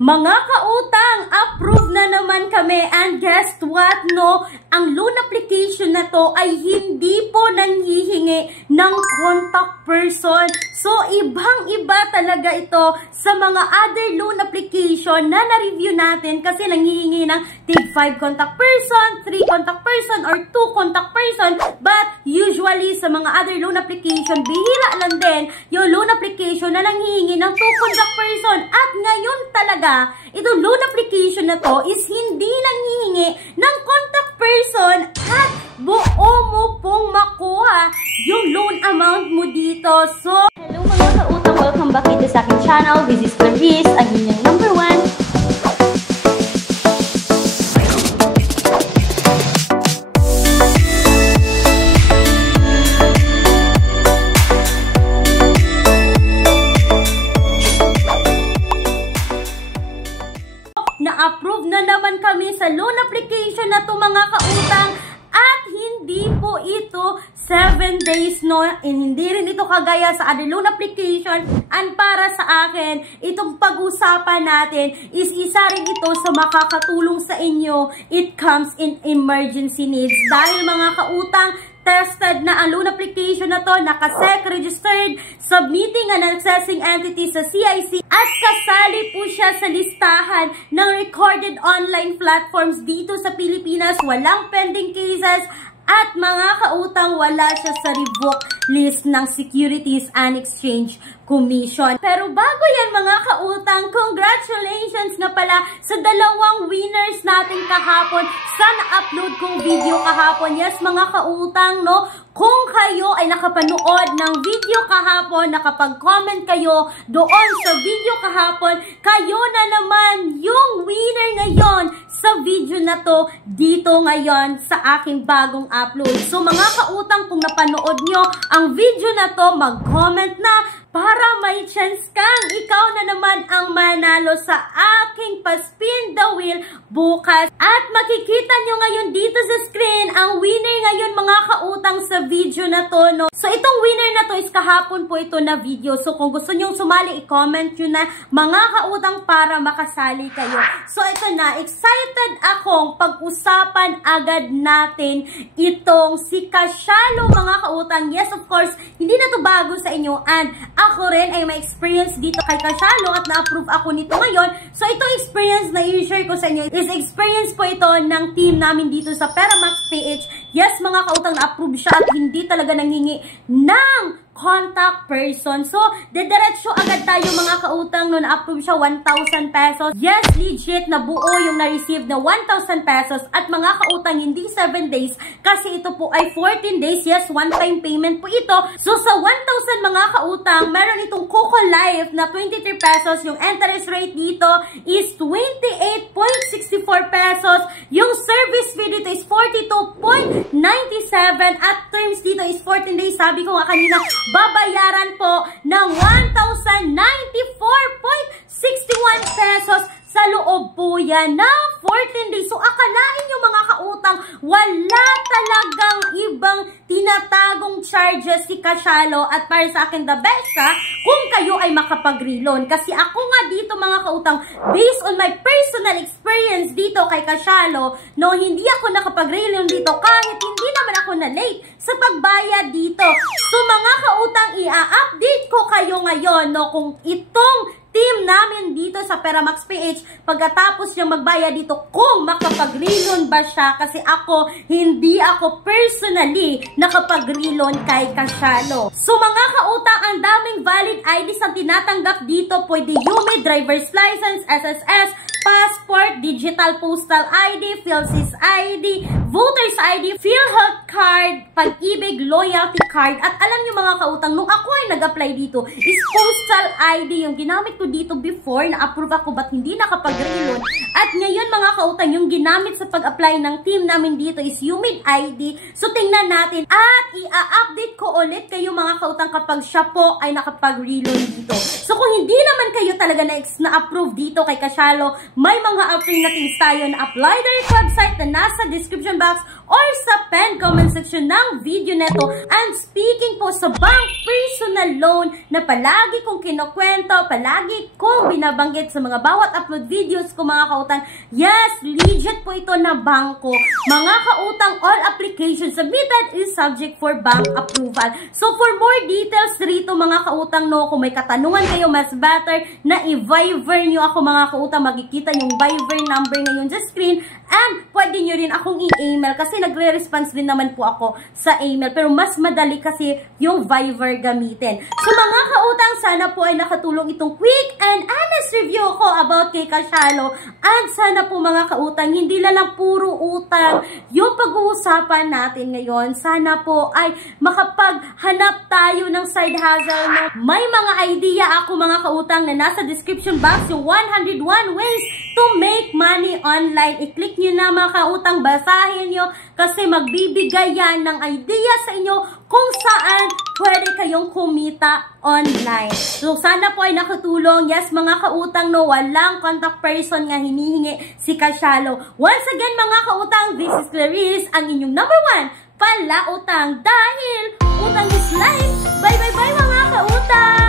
Mga kautang, approve na naman kami. And guess what, no? Ang loan application na to ay hindi po nanghihingi ng contact person. So, ibang-iba talaga ito sa mga other loan application na na-review natin kasi nanghihingi ng tig 5 contact person, 3 contact person, or 2 contact person. But, usually, sa mga other loan application, bihira lang din yung loan application na nanghihingi ng 2 contact person. At ngayon talaga, itong loan application na to is hindi nanghihingi ng contact person at buo mo pong makuha yung loan amount mo dito. So, hello mga kautang, welcome back dito sa aking channel. This is Clarice, ang inyong number 1. Na-approve na naman kami sa loan application na to mga kautang at hindi po ito 7 days, no? And hindi rin ito kagaya sa other loan application. And para sa akin, itong pag-usapan natin is isa rin ito sa makakatulong sa inyo. It comes in emergency needs. Dahil mga kautang, tested na ang loan application na to, naka-SEC registered, submitting an accessing entity sa CIC, at kasali po siya sa listahan ng recorded online platforms dito sa Pilipinas. Walang pending cases, at mga kautang, wala siya sa revoke list ng Securities and Exchange Commission. Pero bago yan mga kautang, congratulations na pala sa dalawang winners natin kahapon sa na-upload kong video kahapon. Yes mga kautang, no? Kung kayo ay nakapanood ng video kahapon, nakapag-comment kayo doon sa video kahapon, kayo na naman yung winner ngayon sa video na to dito ngayon sa aking bagong upload. So mga kautang, kung napanood nyo ang video na to, mag-comment na para may chance kang ikaw na naman ang manalo sa aking pa-spin the wheel bukas. At makikita nyo ngayon dito sa screen ang winner ngayon mga kautang sa video na to, no? So itong winner na to is kahapon po ito na video. So kung gusto nyong sumali, i-comment nyo na mga kautang para makasali kayo. So ito na, excited akong pag-usapan agad natin itong si Kasyalo mga kautang. Yes, of course, hindi na to bago sa inyo, and ako rin ay may experience dito kay Kasyalo at na-approve ako nito ngayon. So itong experience na i-share ko sa inyo is experience po ito ng team namin dito sa Peramax PH. Yes mga kautang, na-approve siya at hindi talaga nangingi ng contact person. So, dediretso agad tayo mga kautang no, na-approve siya 1,000 pesos. Yes, legit na buo yung na-receive na 1,000 pesos. At mga kautang, hindi 7 days kasi ito po ay 14 days. Yes, one-time payment po ito. So, sa 1,000 mga kautang, meron itong Coco Life na 23 pesos. Yung interest rate dito is 28.64 pesos. Yung service fee dito is 42.97 at terms dito is 14 days. Sabi ko nga kanina, babayaran po ng 1,094.61 pesos sa loob po yan na 14 days. So, akalain nyo mga kautang, wala talagang ibang tinatagong charges si Kasyalo, at para sa akin the best siya kung kayo ay makapag-reloan. Kasi ako nga dito mga kautang, based on my personal experience dito kay Kasyalo, no, hindi ako nakapag-reloan dito kahit hindi naman ako na late sa pagbayad dito. So mga kautang, i-update ko kayo ngayon, no, kung itong team namin dito sa Peramax PH, pagkatapos niyang magbayad dito, kung makapag-reloan ba siya, kasi ako, hindi ako personally nakapag-reloan kay Kasyalo. So mga kautang, ang daming valid IDs ang tinatanggap dito. Pwede UMID, driver's license, SSS, passport, digital postal ID, PhilSys ID, voter's ID, PhilHealth card, Pag-ibig, loyalty card. At alam nyo mga kautang, nung ako ay nag-apply dito, is postal ID yung ginamit ko dito before, na-approve ako but hindi nakapag-reloan. At ngayon mga kautang, yung ginamit sa pag-apply ng team namin dito is UMID ID. So tingnan natin at i-update ko ulit kayo mga kautang kapag siya po ay nakapag-reloan dito. So kung hindi naman kayo talaga na-approve dito kay Kasyalo, may mga alternatives tayo na apply direct website na nasa description box or sa pen comment section ng video neto. And speaking po sa bank personal loan na palagi kong kinukwento, palagi kong binabanggit sa mga bawat upload videos ko mga kautang, yes, legit po ito na bangko. Mga kautang, all applications submitted is subject for bank approval. So for more details rito mga kautang, no, kung may katanungan kayo, mas better na i-Viber nyo ako mga kautang. Magkikita yung Viber number ngayon sa screen. And pwede nyo rin akong i-email kasi nagre-response din naman po ako sa email. Pero mas madali kasi yung Viber gamitin. So mga kautang, sana po ay nakatulong itong quick and honest review ko about kay Kashalo. And sana po mga kautang, hindi lang puro utang yung pag-uusapan natin ngayon. Sana po ay makapaghanap tayo ng side hustle na may mga idea ako mga kautang na nasa description box yung 101 ways to make money online. I-click nyo na mga kautang, basahin nyo kasi magbibigay yan ng idea sa inyo kung saan pwede kayong kumita online. So sana po ay nakatulong. Yes mga kautang, no, walang contact person nga hinihingi si Kashalo. Once again mga kautang, this is Clarice, ang inyong #1 palautang dahil utang is life. Bye bye bye mga kautang!